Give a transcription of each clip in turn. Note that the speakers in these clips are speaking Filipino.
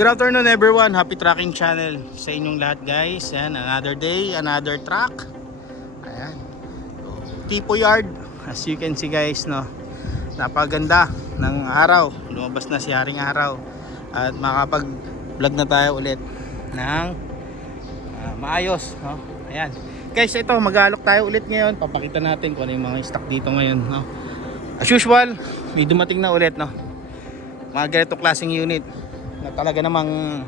Good afternoon everyone, happy tracking channel sa inyong lahat guys. Yan, another day, another track. Ayan, Tipo Yard. As you can see guys, no, napaganda ng araw. Lumabas na si Haring Araw at makapag vlog na tayo ulit ng maayos, no? Ayan guys, ito mag-aalok tayo ulit ngayon. Papakita natin kung ano yung mga stock dito ngayon, no? As usual, may dumating na ulit, no, mga ganito klaseng unit na talaga namang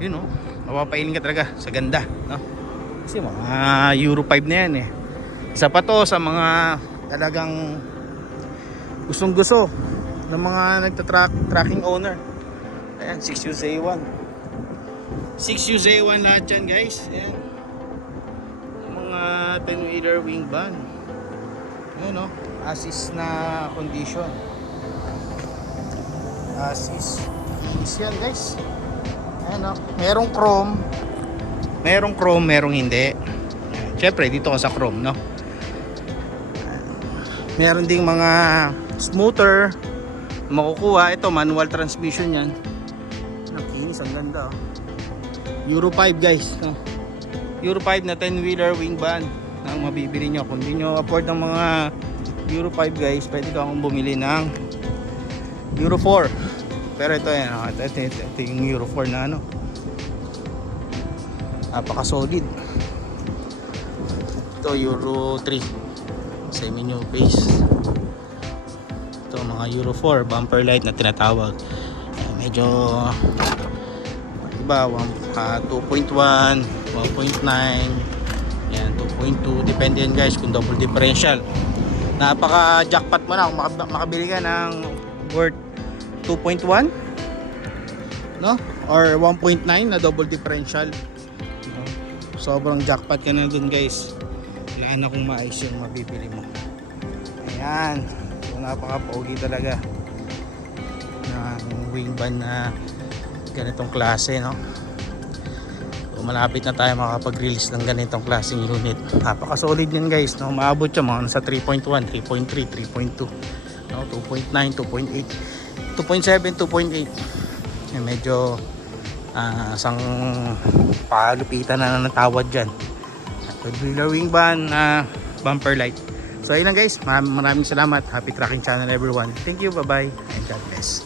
yun, no, mapapailin ka talaga sa ganda, no? Kasi mga Euro 5 na yan eh. Isa pa to sa mga talagang gustong gusto ng mga tracking owner. Ayan, 6UZ1 lahat yan guys. Ayan, mga 10-wheeler wing van. Ayan, no, assist na condition, assist yan guys. Ayan, no, merong chrome, merong hindi. Syempre dito ko sa chrome, no. Meron ding mga smoother makukuha. Ito manual transmission yan. Nakinis, ang ganda, oh. Euro 5 guys, no? Euro 5 na 10-wheeler wing van ang mabibili nyo. Kung hindi nyo afford ng mga Euro 5 guys, pwede kang bumili ng Euro 4. Pero ito yan, ito yung Euro 4 na ano, napaka solid. Ito Euro 3 semi new base. Ito mga Euro 4 bumper light na tinatawag. Medyo iba, 2.1, 1.9, yan, 2.2, depende yan guys kung double differential. Napaka jackpot mo na kung makabili ka ng worth 2.1, no, or 1.9 na double differential, no? Sobrang jackpot ka na dun guys. Wala na kung maayos yung mabibili mo. Ayan, so napaka-pogi talaga ng wing van na ganitong klase, no. So malapit na tayo makapag-release ng ganitong klaseng unit. Napaka-solid yan guys, no. Maabot siya mga nasa 3.1, 3.3, 3.2, no, 2.9, 2.8, 2.7, 2.8. Medyo isang palupitan na natawad dyan. Wheeler wing van na bumper light. So ayun lang guys, maraming salamat. Happy tracking channel everyone. Thank you, bye bye and God bless.